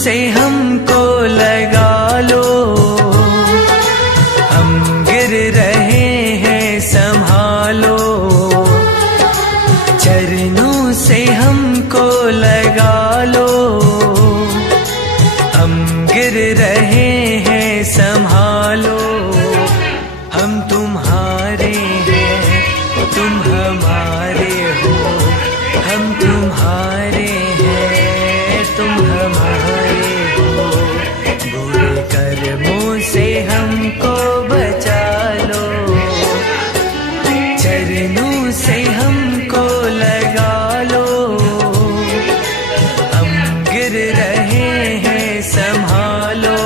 से हमको लगा लो, हम गिर रहे हैं संभालो। चरणों से हमको लगा लो, हम गिर रहे हैं संभालो। हम तुम्हारे हैं, तुम हमारे हो, हम तुम्हारे हैं, तुम हमारे हो। बुरे कर्मों से हमको बचा लो, चरणों से हमको लगा लो, हम गिर रहे हैं संभालो।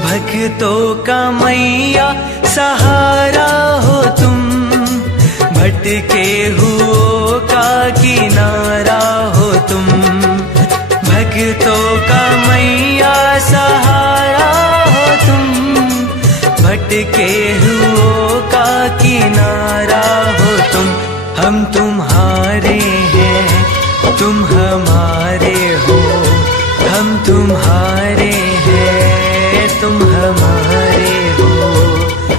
भक्तों का मैया सहारा हो तुम, भटके हुओं का किनारा हो तुम। भक्तों का मैया सहारा हो तुम, भटके हुओं का किनारा हो तुम। हम तुम्हारे हैं, तुम हमारे हो, हम तुम्हारे हैं, तुम हमारे हो।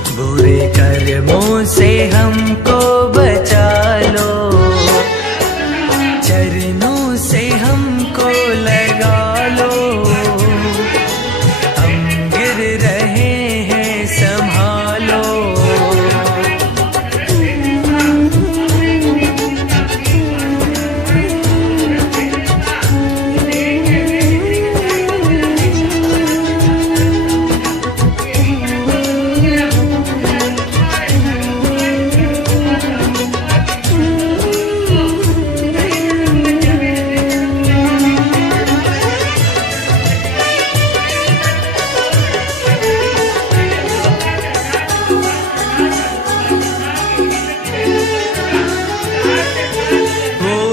बुरे कर्मों से हमको बचा लो, चरणों से हमको लगा लो, हम गिर रहे हैं संभालो।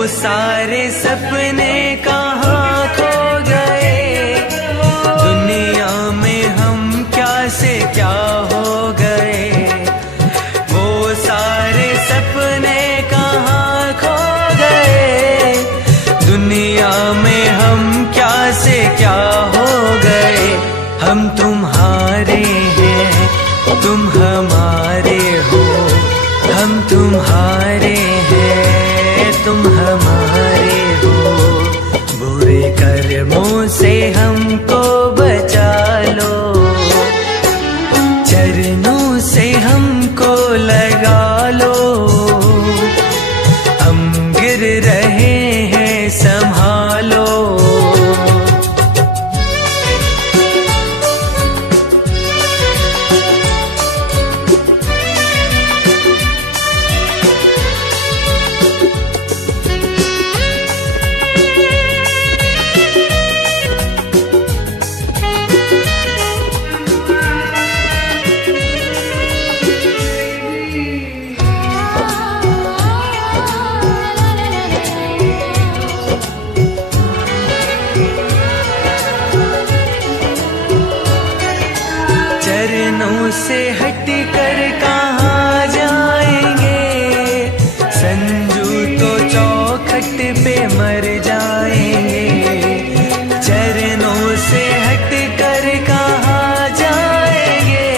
सारे सपने कहाँ खो गए, दुनिया में हम क्या से क्या हो गए। वो सारे सपने कहाँ खो गए, दुनिया में हम क्या से क्या हो गए। हम तुम्हारे हैं, तुम हमारे हो, हम तुम्हारे हैं, तुम हमारे हो। बुरे कर्मों से हमको बचा लो, चरणों से हमको लगा लो, हम गिर रहे हैं संभालो। चरणों से हटकर कहाँ जाएंगे, संजू तो चौखट पे मर जाएंगे। चरणों से हटकर कहाँ जाएंगे,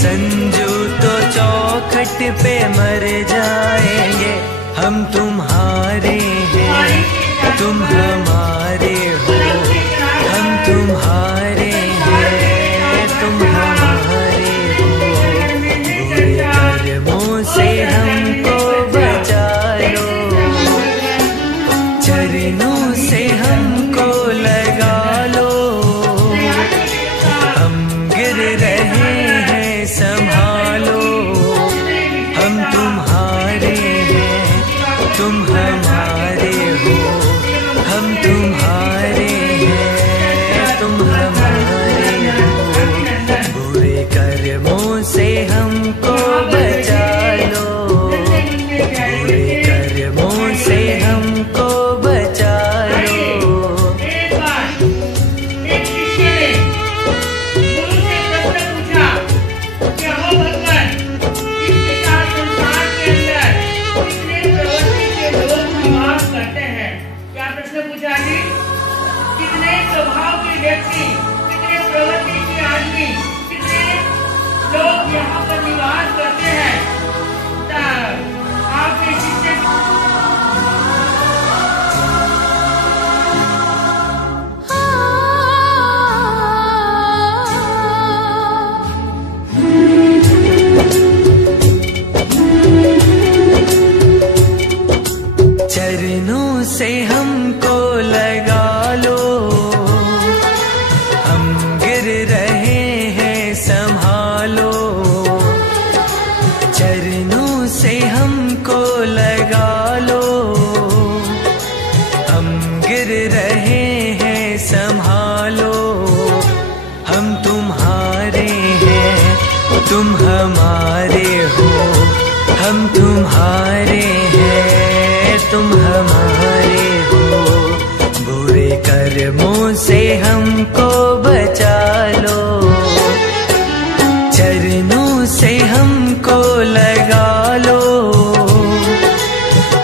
संजू तो चौखट पे मर जाएंगे। हम तुम्हारे हैं, तुम हमारे हो, हम तुम्हारे हैं, तुम हमारे हो। बुरे कर्मों से हमको बचा लो, चरणों से हमको लगा लो, हम गिर रहे हैं संभालो। हम तुम्हारे हैं, तुम हमारे से पूछा जी, कितने स्वभाव के व्यक्ति, कितने प्रवृत्ति के आदमी, कितने लोग यहाँ पर निवास करते हैं? आपके शिष्य चरणों से हमको लगा लो, हम गिर रहे हैं संभालो। चरणों से हमको लगा लो, हम गिर रहे हैं संभालो। हम तुम्हारे हैं, तुम हमारे हो, हम तुम्हारे हैं, तुम हमारे हो। बुरे कर्मों से हमको बचा लो, चरणों से हमको लगा लो।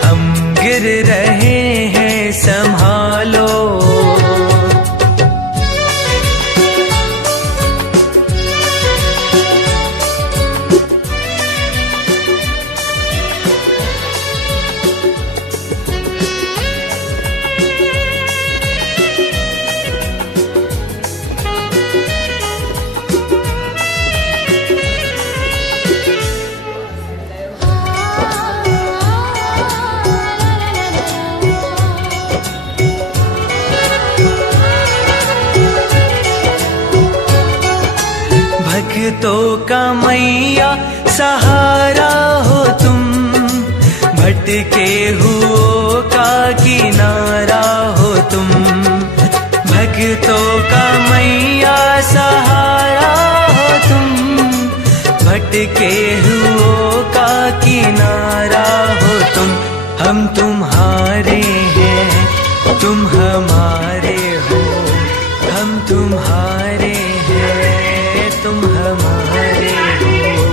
हम गिर रहे हैं संभालो। भक्तों का मैया सहारा हो तुम, भटके हुओं का किनारा हो तुम। भक्तों का मैया सहारा हो तुम, भटके हुओं का किनारा हो तुम। हम तुम्हारे हैं, तुम हमारे हो, हम तुम्हारे हैं, तुम हमारे हो।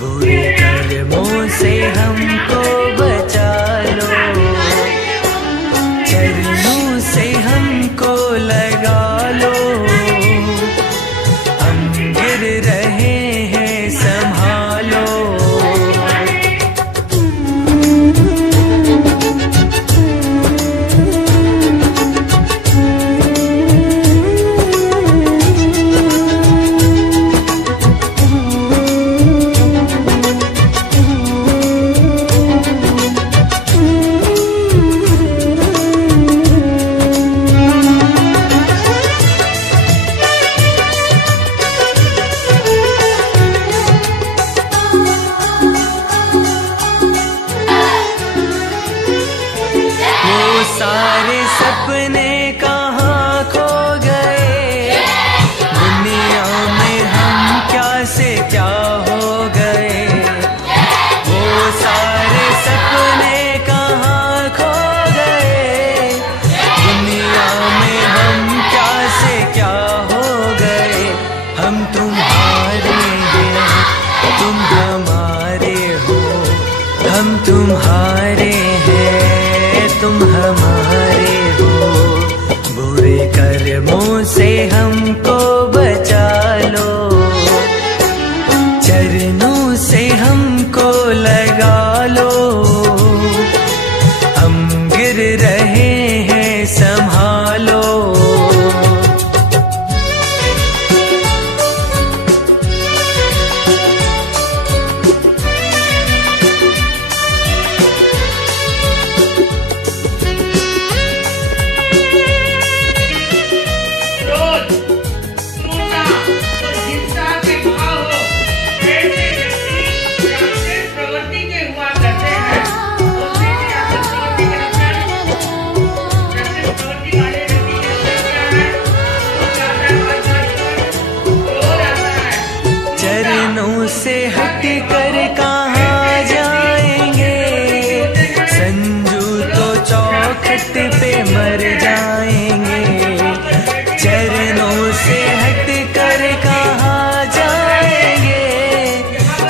बुरे कर्मों से हमको बचा लो, चरणों से हमको लगा लो। हम गिर रहे हैं संभालो। सारे सपने कहाँ खो गए, दुनिया में हम क्या से क्या हो गए। वो सारे सपने कहाँ खो गए, दुनिया में हम क्या से क्या हो गए। हम तुम्हारे हैं, तुम हमारे हो, हम तुम्हारे हैं, तुम हमारे हो। बुरे कर्मों से हमको बचा लो, चरणों से हमको लगा लो। हम गिर रहे हैं संभालो। चरणों से हट कर कहाँ जाएंगे, संजू तो चौखट पे मर जाएंगे। चरणों से हट कर कहाँ जाएंगे,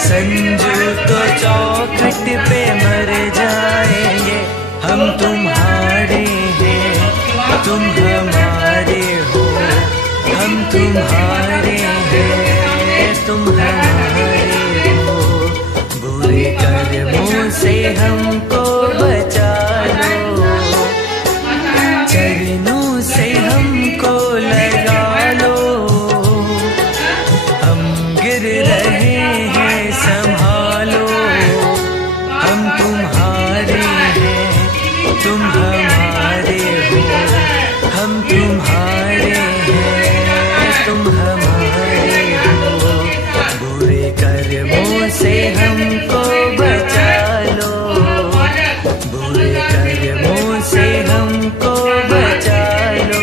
संजू तो चौखट पे मर जाएंगे। हम तुम्हारे हैं, तुम हमारे हो, हम तुम्हारे हैं, तुम हमारे हो। बुरे कर्मों से हमको बचा लो, चरणों से हमको लगा लो। हम गिर रहे हैं संभालो, हम तुम्हारे हैं, तुम हमारे हो, हम तुम्हारे हैं, तुम हमारे हो। बुरे कर्मों से हमको बचा लो, बुरे कर्मों से हमको बचा लो।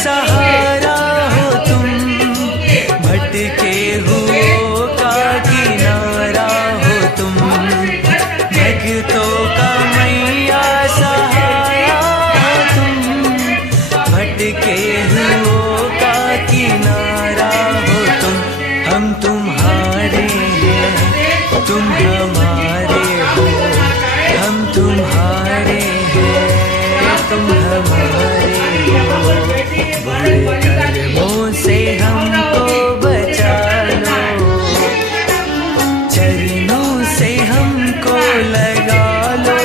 सहारा हो तुम, भटके हुओं का किनारा हो तुम। भक्तों का मैया सहारा हो तुम, भटके हुओं का किनारा हो तुम। हम तुम्हारे हैं, तुम हमारे हो, हम तुम्हारे हैं, तुम हमारे हो। बुरे कर्मों से हमको बचा लो, चरणों से हमको लगा लो।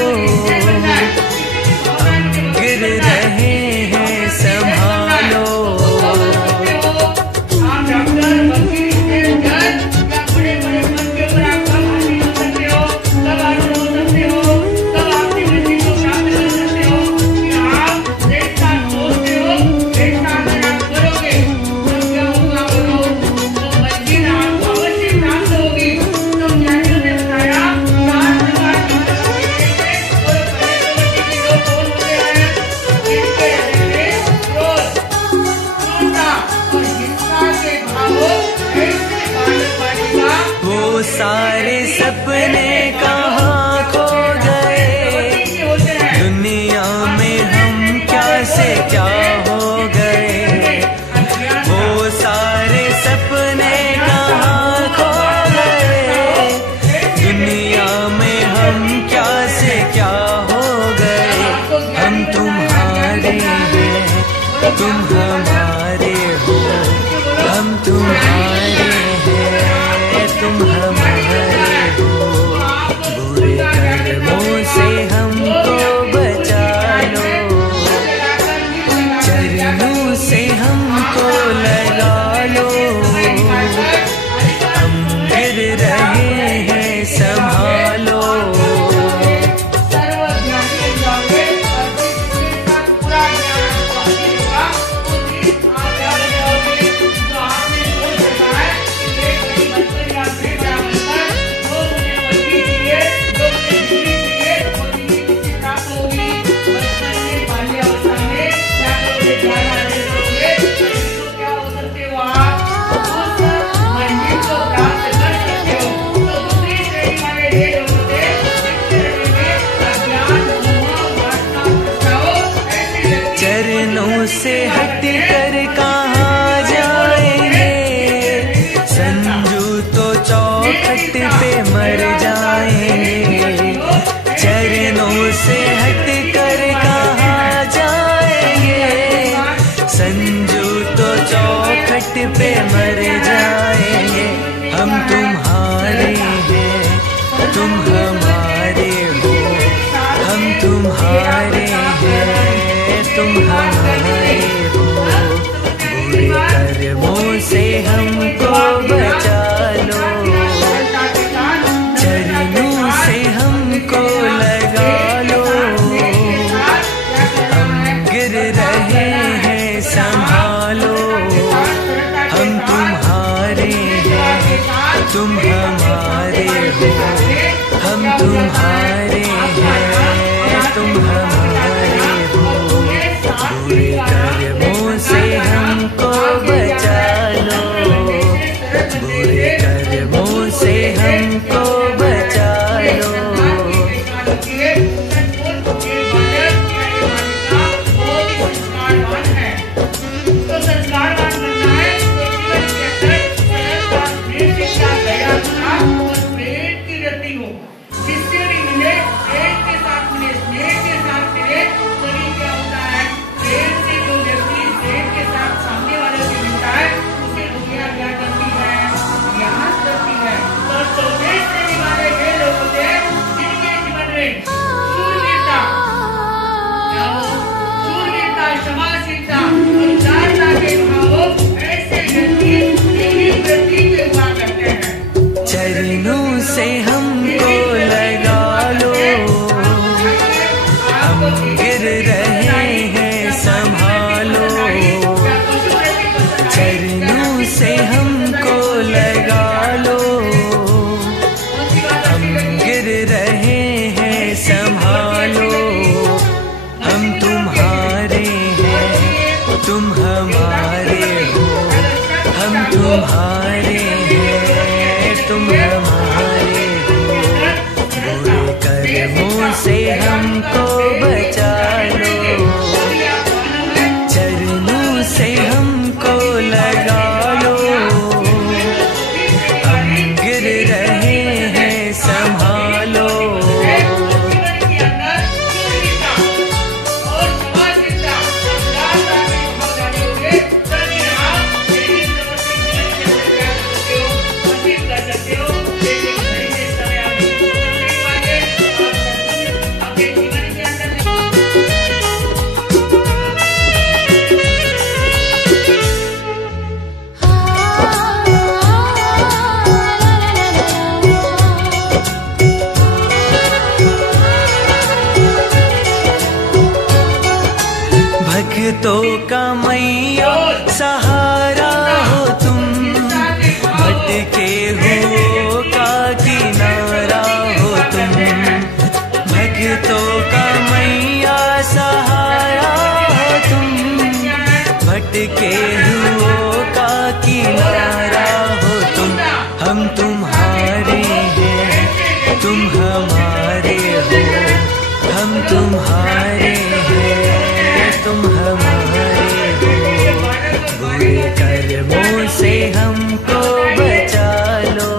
हम गिर रहे हैं संभालो। वो सारे सपने कहाँ खो गए, दुनिया में हम क्या से क्या हो गए। वो सारे सपने कहाँ खो गए, दुनिया में हम क्या से क्या हो गए। हम तुम्हारे हैं, तुम हमारे हो, हम तुम्हारे हैं, तुम हमारे हो। बुरे कर्मों से हमको बचा लो, चरणों से हमको लगा लो। हम गिर रहे हैं चौखट पे मर जाएंगे, चरणों से हट कर कहाँ जाएंगे। संजू तो चौखट पे मर जाएंगे। हम तुम्हारे हैं, तुम हमारे हो, हम तुम्हारे हैं, तुम हमारे हो। बुरे कर्मों से हमको बचा लो, चरणों से हमको लगा लो। हम गिर रहे हैं, संभालो। हम तुम्हारे हैं, तुम हमारे हो, हम तुम्हारे हैं, तुम हमारे हो। बुरे कर्मों से हमको बचा लो, बुरे कर्मों से हमको बचा लो। चरणों से हमको लगा लो, हम गिर रहे हैं, संभालो। चरणों से हमको लगा लो, हम गिर रहे हैं, संभालो। हम तुम्हारे हैं, तुम हमारे हो, हम तुम्हारे हैं, तुम हमारे हो। बुरे कर्मों से हमको बचा लो, चरणों से हमको लगा लो। हम गिर रहे हैं, संभालो। भक्तों का मैया सहारा हो तुम, भटके हुओं का किनारा हो तुम। भक्तों का मैया सहारा हो तुम, भटके हुओं का किनारा हो तुम। हम तुम्हारे हैं, तुम हमारे हो, हम तुम्हारे हैं, तुम हमारे हो। बुरे कर्मों से हमको बचा लो,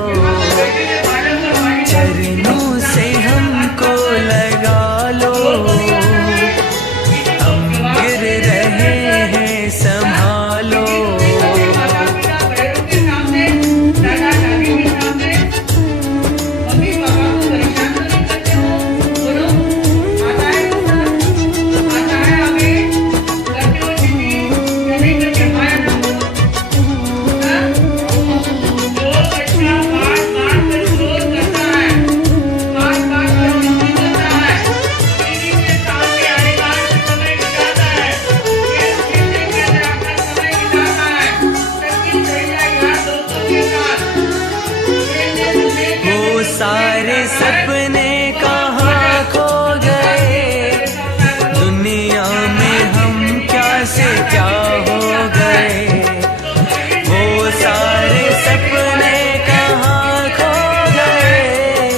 चरणों से हमको लगा लो। हम गिर रहे हैं, संभालो। सारे सपने कहाँ खो गए, दुनिया में हम क्या से क्या हो गए। वो सारे सपने कहाँ खो गए,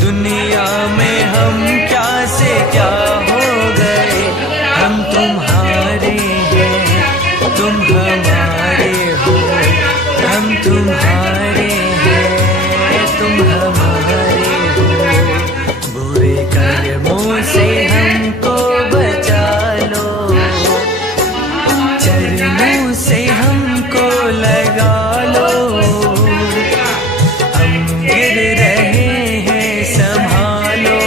दुनिया में हम क्या से क्या हो गए। हम तुम्हारे हैं, तुम हमारे हो, हम तुम्हारे हैं, गिर रहे हैं संभालो।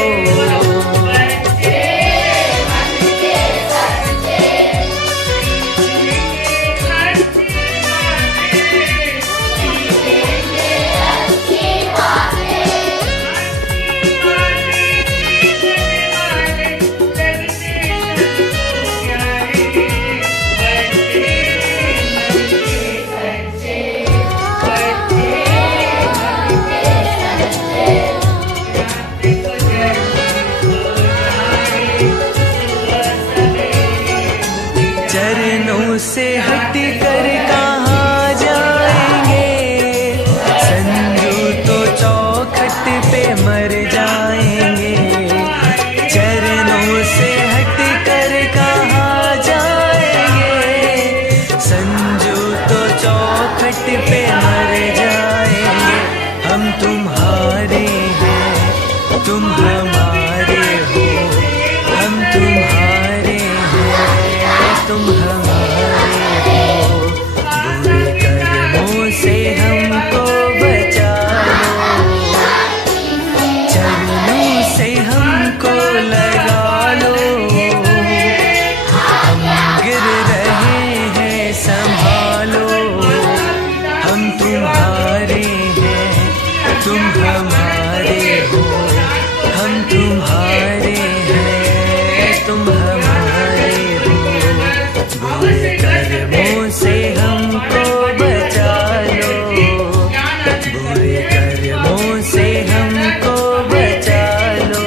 चरणों से हट कर कहाँ जाएंगे, संजू तो चौखट पे मर जाएंगे। चरणों से हट कर कहाँ जाएंगे, संजू तो चौखट पे मर जाएंगे। हम तुम्हारे हैं, तुम हमारे हो, हम तुम्हारे हैं, तुम हमारे हो। बुरे कर्मों से हमको बचा लो, चरणों से हमको लगा लो। हम गिर रहे हैं संभालो, हम तुम्हारे हैं, तुम हमारे हो, हम तुम्हारे हैं, तुम हमारे हो। बुरे कर्मों से हमको बचा लो, बुरे कर्मों से हमको बचा लो।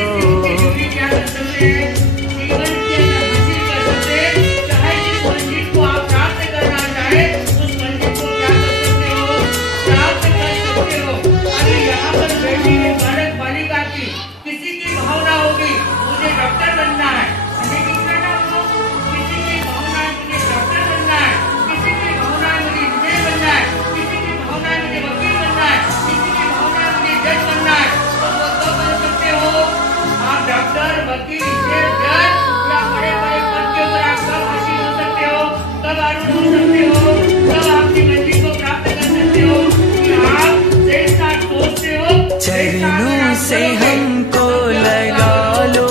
किसी की भावना होगी मुझे डॉक्टर बनना है, किसी की भावना है मुझे डॉक्टर बनना है, किसी की भावना है मुझे इंजीनियर बनना है, किसी की भावना है मुझे वकील बनना है, किसी की भावना है मुझे जज बनना है। तो वो कब बन सकते हो आप? डॉक्टर, वकील, इंजीनियर, जज या बड़े बड़े पद के ऊपर आप कब हासिल हो सकते हो, कब आरूढ़ हो सकते हो, कब अपनी मंजिल को प्राप्त कर सकते हो कि आप सही साथ सोचते हो। चरणों से हमको लगा लो,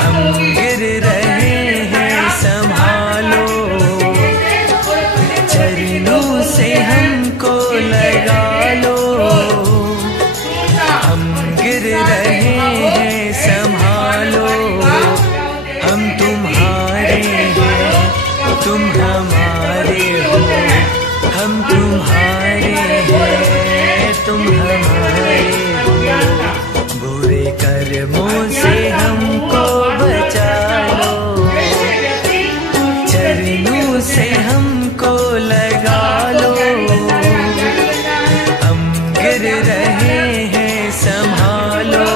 हम गिर रहे हैं संभालो। चरणों से हमको लगा लो, हम गिर रहे हैं संभालो। हम तुम्हारे हैं, तुम हमारे हो, हम तुम्हारे हैं, तुम हमारे हो। बुरे कर्मों से हमको बचा लो, चरणों से हमको लगा लो। हम गिर रहे हैं संभालो,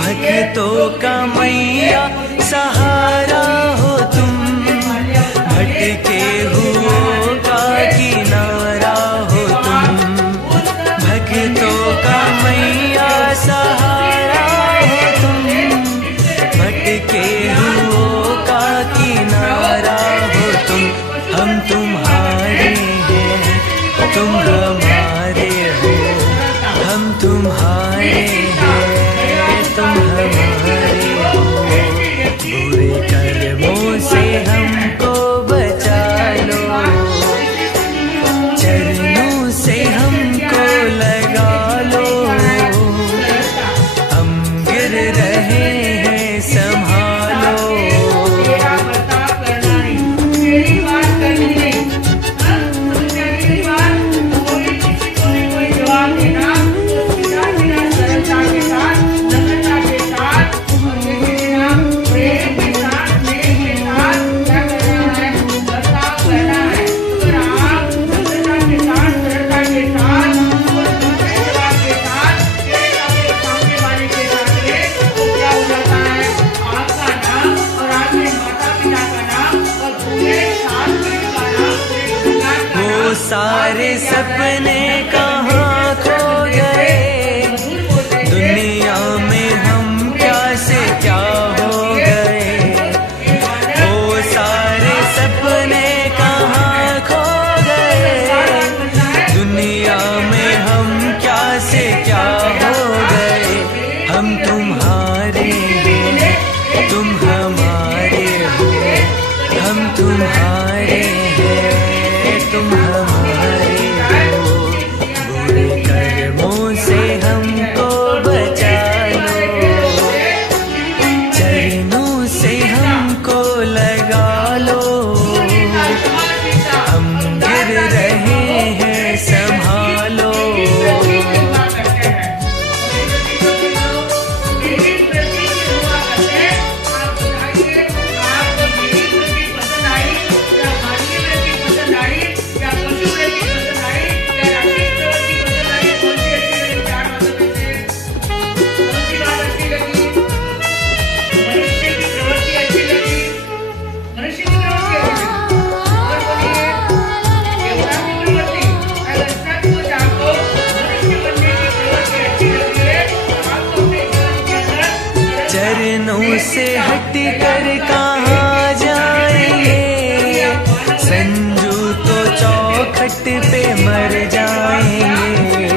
भक्तों का मैया सहारा हो तुम, भटके हुओं का किनारा हो तुम। भक्तों का मैया सहारा हो तुम, भटके हुओं का किनारा हो तुम। हम तुम्हारे हैं, तुम हमारे हो, हम तुम्हारे हैं, तुम हमारे हो। बुरे कर्मों से हमको बचा लो, चरणों से हमको लगा लो। हम गिर रहे हैं संभालो, तेरी बात करनी नहीं, सारे सपने कहाँ खो गए, दुनिया में हम क्या से क्या हो गए। वो सारे सपने कहाँ खो गए, दुनिया में हम क्या से क्या हो गए। हम तुम्हारे हैं, तुम हमारे हो, हम तुम्हारे हैं, तुम हमारे हो। बुरे कर्मों से हमको बचा लो, चरणों से हमको लगा लो। हम गिर रहे हैं, संभालो। चरणों से हट कर कहाँ जाएंगे, संजू तो चौखट पे मर जाएंगे।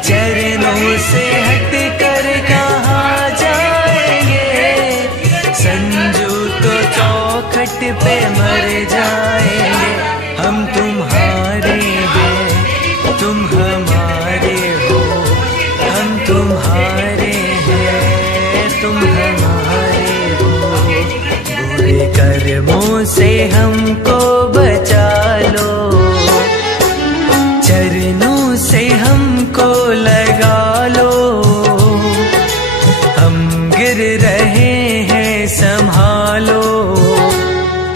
चरणों से हट कर कहाँ जाएंगे, संजू तो चौखट पे मर जाएंगे। हम तुम्हारे हैं, तुम हमारे हो, हम तुम्हारे हैं, तुम हमारे हो। बुरे कर्मों से हमको बचा लो, चरणों से हमको लगा लो। हम गिर रहे हैं, संभालो।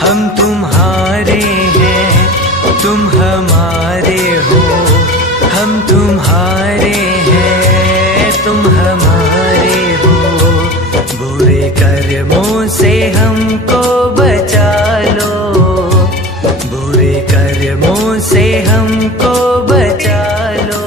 हम तुम्हारे हैं, तुम हमारे हो, हम तुम्हारे हैं, तुम हमारे हो। बुरे कर्मों से हमको बचा लो, बुरे कर्मों से हमको बचा लो।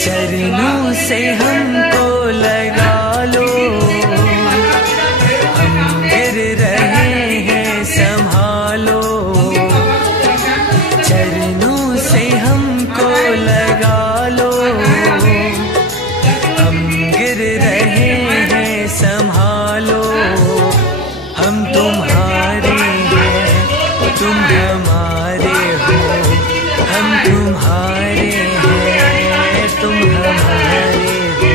चरणों से हमको लगा लो, हम गिर रहे हैं, संभालो। चरणों से हमको लगा लो, हम गिर रहे हैं, संभालो। हम तुम्हारे हैं, तुम हमारे हो, हम तुम्हारे हैं, तुम हमारे हो।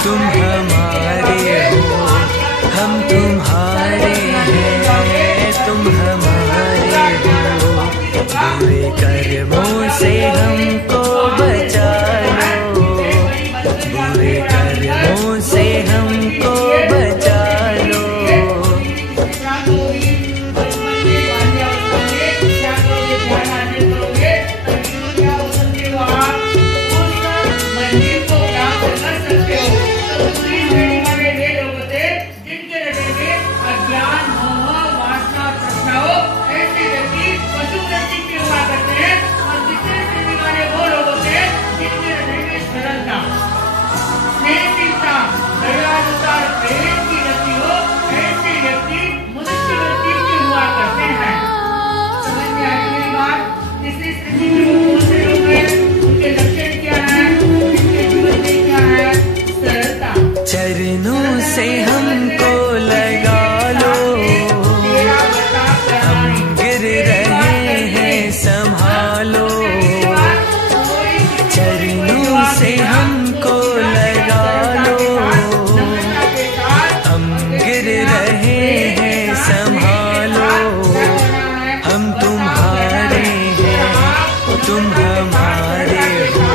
तुम हमारे हो, हम तुम्हारे हैं, तुम हमारे हो। बुरे कर्मों से हमको बचा लो, बुरे कर्मों से हमको बचा लो। चरणों से हमको लगा लो, हम गिर रहे हैं संभालो। चरणों से हमको लगा लो, हम गिर रहे हैं संभालो। हम तुम्हारे हैं, तुम हमारे हो,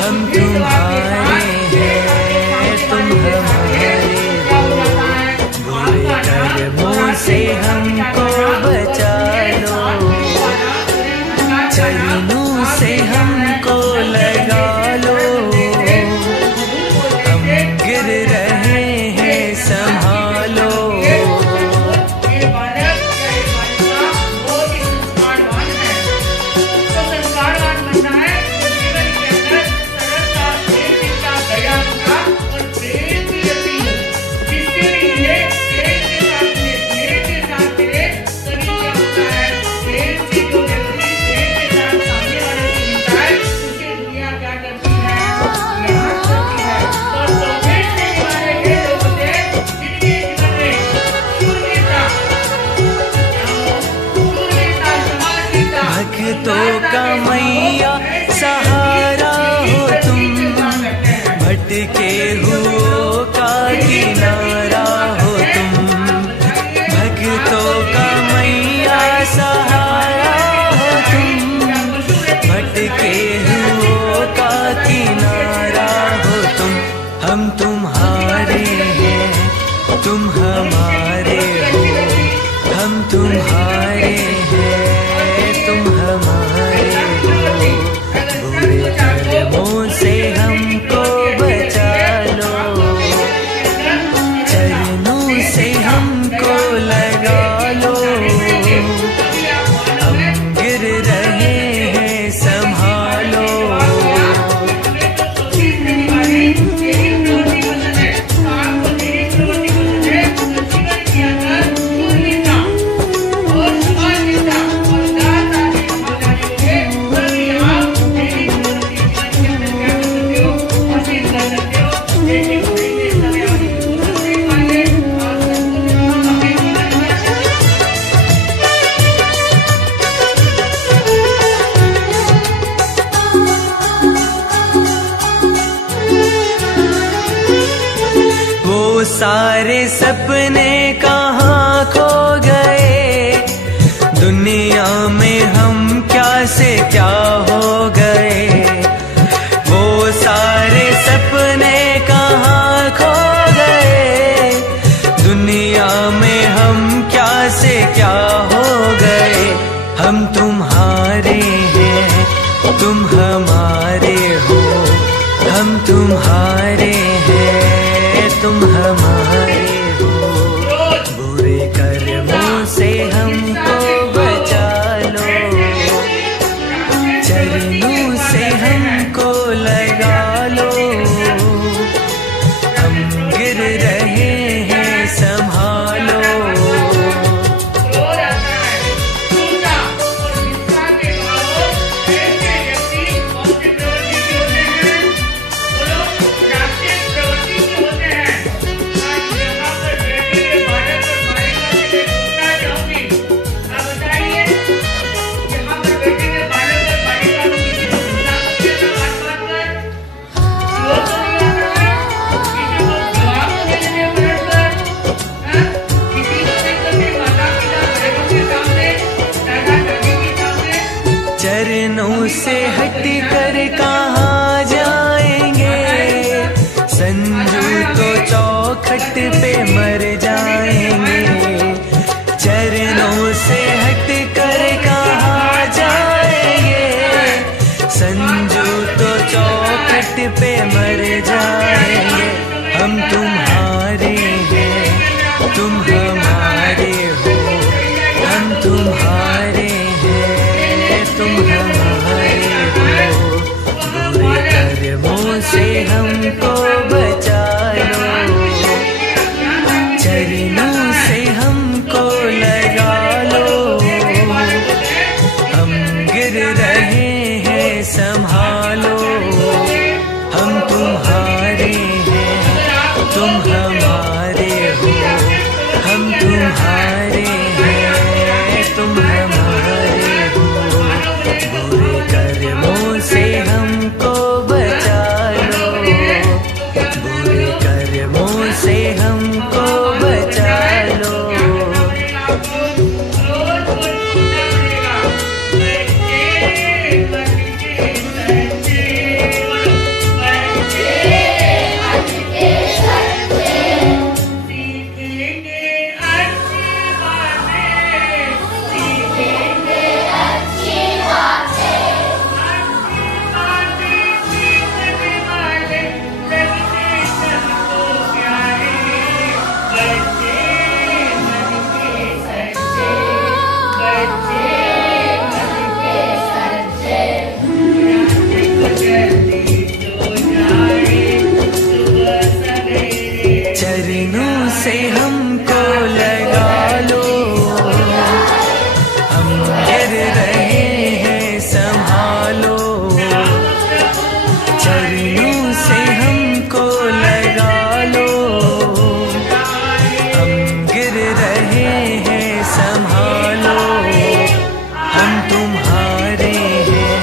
हम तुम्हारे हैं, तुम हमारे हो। बुरे कर्मों से हमको बचा लो, चरणों से हमको लगा लो। हम गिर रहे हैं संभालो। भक्तों का मैया सहारा हो तुम, भटके हुओं का किनारा हो तुम। भक्तों का मैया सहारा हो तुम, भटके हुओं का किनारा हो तुम। हम तुम्हारे हैं, तुम हमारे हो, हम तुम्हारे हैं, तुम हमारे हो। बुरे कर्मों से हमको बचा लो, चरणों से हमको लगा लो। हम गिर रहे हैं संभालो। वो सारे सपने कहाँ खो गए, दुनिया में हम क्या से क्या हो गए। वो सारे सपने कहाँ खो गए, दुनिया में हम क्या से क्या हो गए। हम तुम्हारे हैं, तुम हमारे हो, हम तुम्हारे हैं, तुम हमारे हो। बुरे कर्मों से हमको बचा लो, चरणों से हमको लगा लो। हम गिर रहे हैं संभालो। प्रवृत्ति पे मर जाएंगे। चरणों से हट कर कहाँ जाएंगे, संजू तो चौखट पे मर जाएंगे। हम तुम्हारे हैं, तुम हमारे हो, हम तुम्हारे हैं, तुम हमारे हो। बुरे कर्मों से हमको बचा लो, चरणों से हमको लगा लो। हम गिर रहे हैं संभालो, हम तुम्हारे हैं, तुम हमारे हो, हम तुम्हारे हैं, तुम हमारे हो। बुरे कर्मों से हमको बचा लो, बुरे कर्मों से हमको बचा लो। चरणों से हमको लगा लो, हम गिर रहे हैं संभालो। चरणों से हमको लगा लो, हम गिर रहे हैं संभालो। हम तुम्हारे हैं,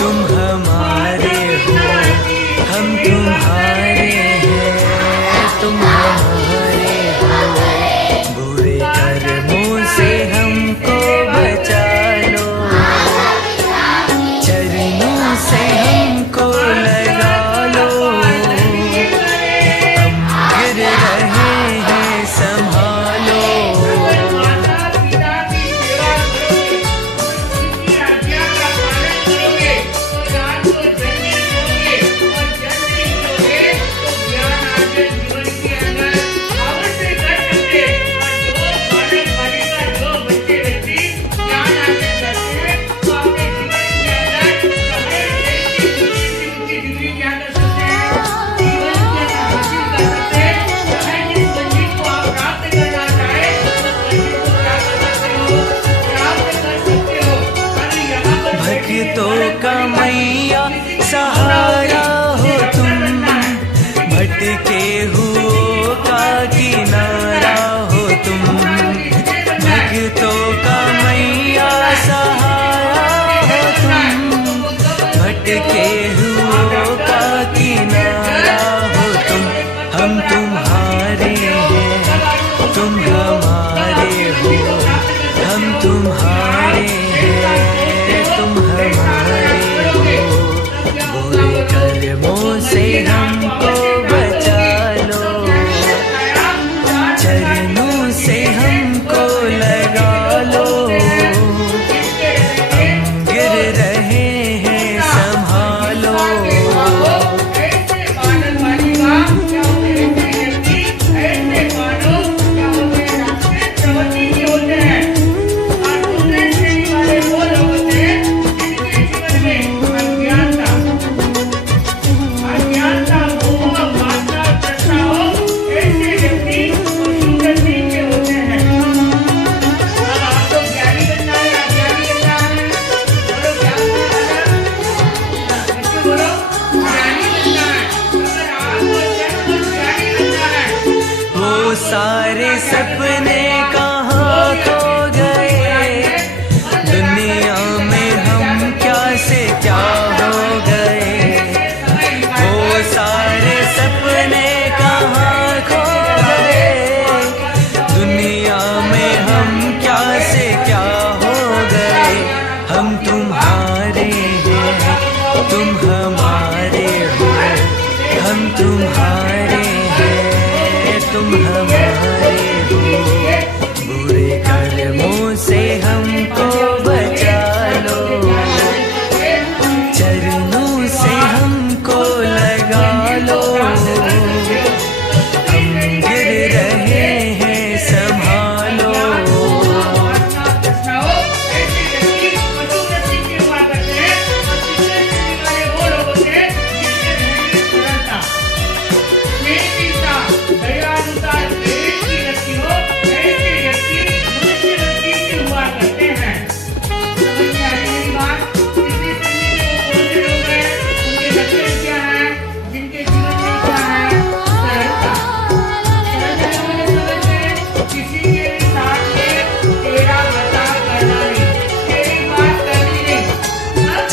तुम हमारे हो, हम तुम्हारे हैं, तुम हमारे हो। बुरे कर्मों से हमको बचा लो, चरणों से हमको लगा लो। हम गिर रहे हैं संभालो। भक्तों का मैया सहारा हो तुम, भटके हुओं का किनारा हो तुम। भक्तों का मैया सहारा हो तुम, भटके हुओं का किनारा हो तुम। हम तुम्हारे हैं, तुम हमारे हो, हम तुम्हारे हैं, तुम हमारे हो। बुरे कर्मों से हमको बचा लो, चरणों से हमको लगा लो। हम गिर रहे हैं संभालो। सारे सपने कहाँ खो गए, दुनिया में हम क्या से क्या हो गए। वो सारे सपने कहाँ खो गए, दुनिया में हम क्या से क्या हो गए। हम तुम्हारे हैं, तुम हमारे हो, हम तुम्हारे हैं, तुम हमारे हो। बुरे कर्मों से हमको बचा लो, चरणों से हमको लगा लो। हम गिर रहे हैं संभालो।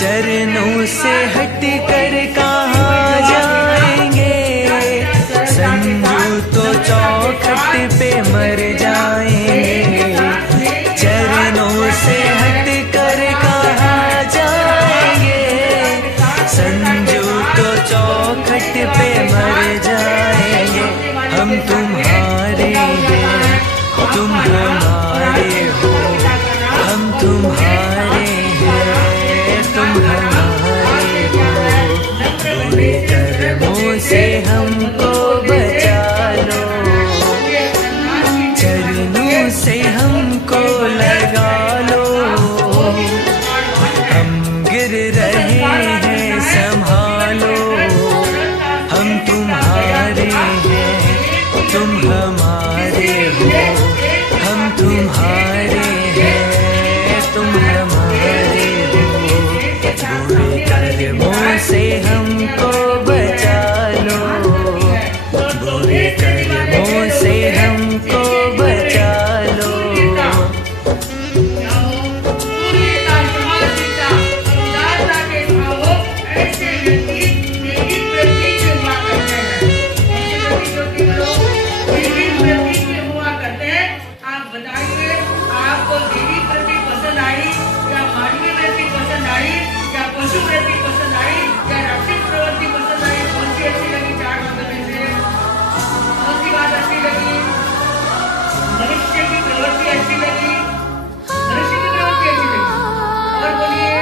चरणों से हट कर कहाँ जाएंगे, संजू तो चौखट पे मर जाएंगे। चरणों से हट कर कहाँ जाएंगे, संजू तो चौखट पे मर जाएंगे। हम तुम्हारे हैं, तुम हमारे हो। हम तुम्हारे हैं, तुम हमारे हो। बुरे कर्मों से हमको बचा लो, चरणों से हमको लगा लो। हम गिर रहे हैं संभालो। हम तुम्हारे हैं, तुम हमारे हो। हम तुम्हारे हैं, तुम हमारे हो। बुरे कर्मों से हमको बचा लो, बुरे कर्मों से हमको बचा लो। आप बताइए, आपको देवी प्रति पसंद आई या मानवीय प्रति पसंद आई या पशु प्रति पसंद आई या राक्षस प्रवृत्ति पसंद आई? कौन सी अच्छी लगी? चार बातों में से कौन सी बात अच्छी लगी? मनुष्य की प्रवृत्ति अच्छी लगी, मनुष्य की प्रवृत्ति अच्छी लगी, और बोलिए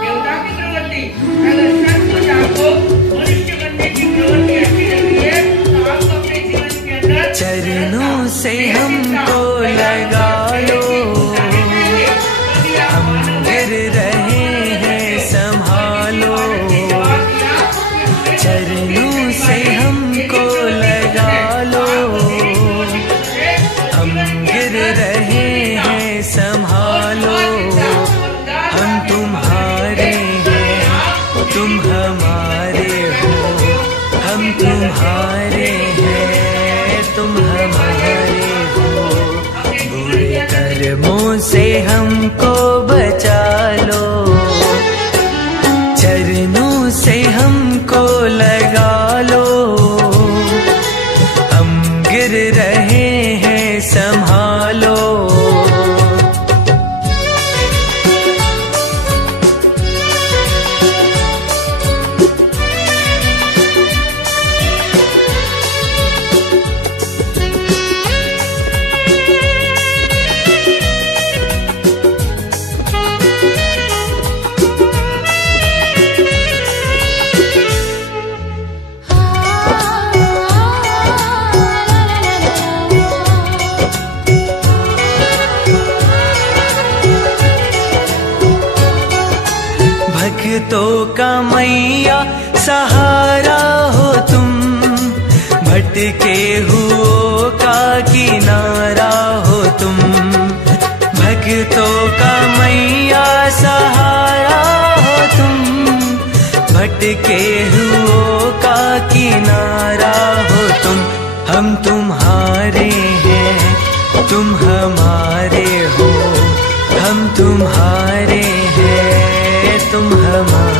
देवता की प्रवृत्ति। अगर सचमुच आपको मनुष्य बनने की प्रवृत्ति अच्छी लगी है तो आपको अपने जीवन के अंदर चरणों से हमको लगा लो। हम गिर रहे हैं संभालो। चरणों से हमको लगा लो। हम गिर रहे हैं संभालो। हम तुम्हारे हैं, तुम हमारे हो। हम तुम्हारे हैं, तुम हमारे हो। बुरे कर्मों से हमको बचा लो, चरणों से हमको लगा लो। हम गिर रहे हैं संभालो। भक्तों का मैया सहारा हो तुम, भटके हुओं का किनारा हो तुम। भक्तों का मैया सहारा हो तुम, भटके हुओं का किनारा हो तुम। हम तुम्हारे हैं, तुम हमारे हो। हम तुम्हारे हैं, तुम हमारे